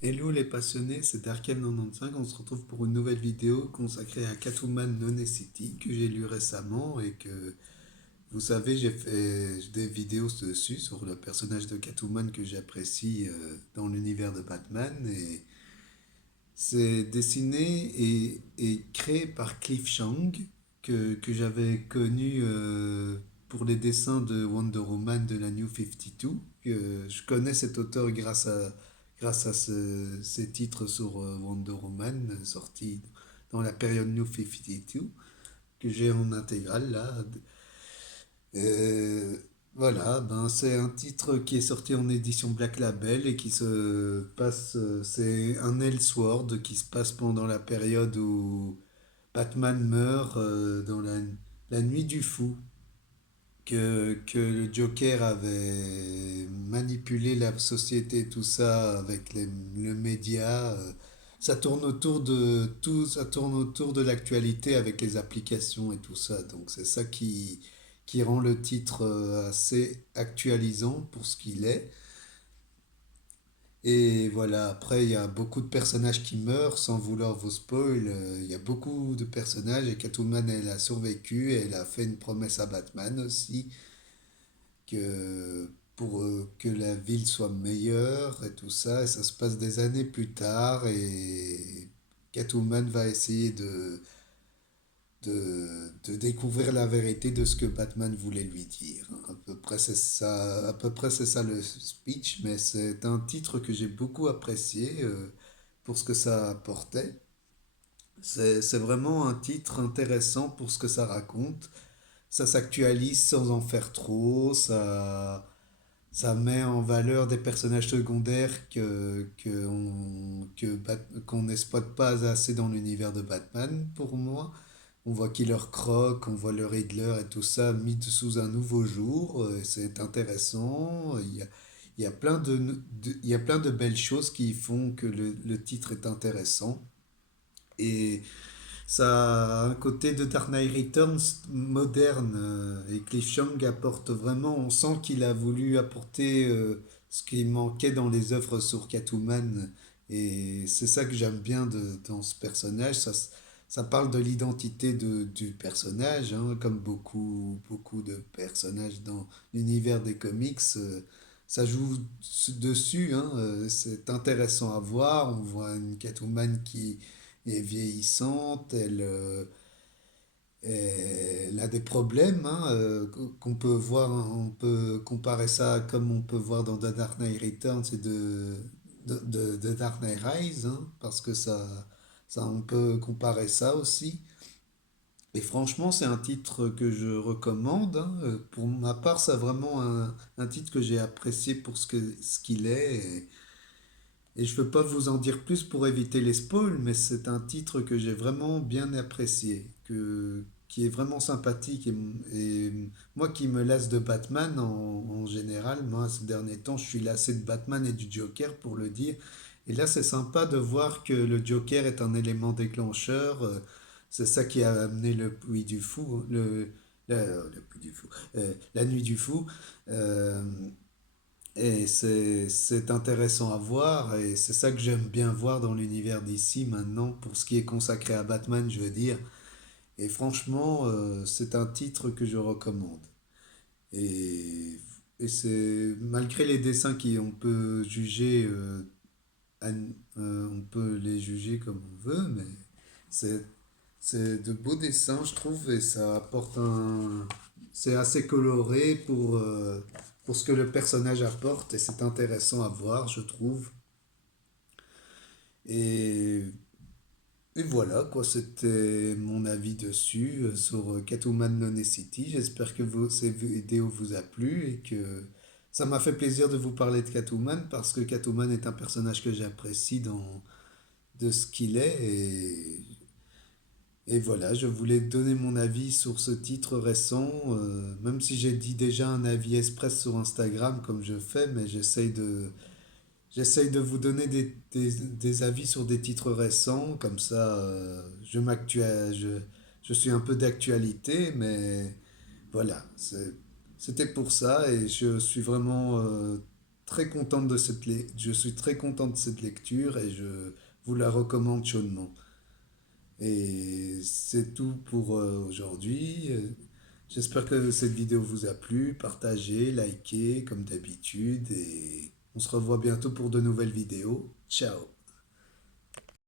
Hello les passionnés, c'est Darkem95. On se retrouve pour une nouvelle vidéo consacrée à Catwoman Non City que j'ai lu récemment et que vous savez, j'ai fait des vidéos dessus sur le personnage de Catwoman que j'apprécie dans l'univers de Batman. Et c'est dessiné et créé par Cliff Chang que j'avais connu pour les dessins de Wonder Woman de la New 52. Je connais cet auteur grâce à ses titres sur Wonder Woman sortis dans la période New 52 que j'ai en intégrale là. Euh, voilà, ben c'est un titre qui est sorti en édition Black Label et qui se passe, c'est un Elseworld qui se passe pendant la période où Batman meurt dans la nuit du fou, que le Joker avait manipulé la société, tout ça avec le média. Ça tourne autour de tout, ça tourne autour de l'actualité avec les applications et tout ça. Donc c'est ça qui rend le titre assez actualisant pour ce qu'il est. Et voilà, après, il y a beaucoup de personnages qui meurent, sans vouloir vous spoil. Il y a beaucoup de personnages et Catwoman, elle a survécu et elle a fait une promesse à Batman aussi, que pour que la ville soit meilleure et tout ça. Et ça se passe des années plus tard et Catwoman va essayer de découvrir la vérité de ce que Batman voulait lui dire. À peu près c'est ça, à peu près c'est ça le speech, mais c'est un titre que j'ai beaucoup apprécié pour ce que ça apportait. C'est vraiment un titre intéressant pour ce que ça raconte. Ça s'actualise sans en faire trop, ça met en valeur des personnages secondaires qu'on n'exploite pas assez dans l'univers de Batman pour moi. On voit Killer Croc, on voit le Riddler et tout ça mis sous un nouveau jour. C'est intéressant. Il y a plein il y a plein de belles choses qui font que le titre est intéressant. Et ça a un côté de Dark Knight Returns moderne. Et Cliff Chang apporte vraiment, on sent qu'il a voulu apporter ce qui manquait dans les œuvres sur Catwoman. Et c'est ça que j'aime bien dans ce personnage. Ça parle de l'identité du personnage, hein, comme beaucoup de personnages dans l'univers des comics. Ça joue dessus, hein, c'est intéressant à voir. On voit une Catwoman qui est vieillissante, elle a des problèmes hein, qu'on peut voir, on peut comparer ça comme on peut voir dans The Dark Knight Returns et de Dark Knight Rise, hein, parce que ça, on peut comparer ça aussi. Et franchement, c'est un titre que je recommande, hein. Pour ma part, c'est vraiment un titre que j'ai apprécié pour ce qu'il est. Et je ne veux pas vous en dire plus pour éviter les spoils, mais c'est un titre que j'ai vraiment bien apprécié, qui est vraiment sympathique. Et moi qui me lasse de Batman en général, moi ces derniers temps, je suis lassé de Batman et du Joker pour le dire. Et là, c'est sympa de voir que le Joker est un élément déclencheur. C'est ça qui a amené le Puy du Fou, le Puy du Fou, la Nuit du Fou. Euh, et c'est intéressant à voir et c'est ça que j'aime bien voir dans l'univers d'ici maintenant pour ce qui est consacré à Batman, je veux dire. Et franchement, c'est un titre que je recommande. Et, et c'est malgré les dessins qui on peut juger, on peut les juger comme on veut, mais c'est c'est de beaux dessins, je trouve, et ça apporte un. C'est assez coloré pour ce que le personnage apporte, et c'est intéressant à voir, je trouve. Et, et voilà, quoi, c'était mon avis dessus, sur Catwoman Non City. J'espère que ces vidéos vous a plu et que ça m'a fait plaisir de vous parler de Catwoman, parce que Catwoman est un personnage que j'apprécie de ce qu'il est, et voilà, je voulais donner mon avis sur ce titre récent, même si j'ai dit déjà un avis express sur Instagram comme je fais, mais j'essaye de vous donner des avis sur des titres récents, comme ça je suis un peu d'actualité, mais voilà, c'était pour ça et je suis vraiment je suis très content de cette lecture et je vous la recommande chaudement. Et c'est tout pour aujourd'hui. J'espère que cette vidéo vous a plu. Partagez, likez comme d'habitude et on se revoit bientôt pour de nouvelles vidéos. Ciao!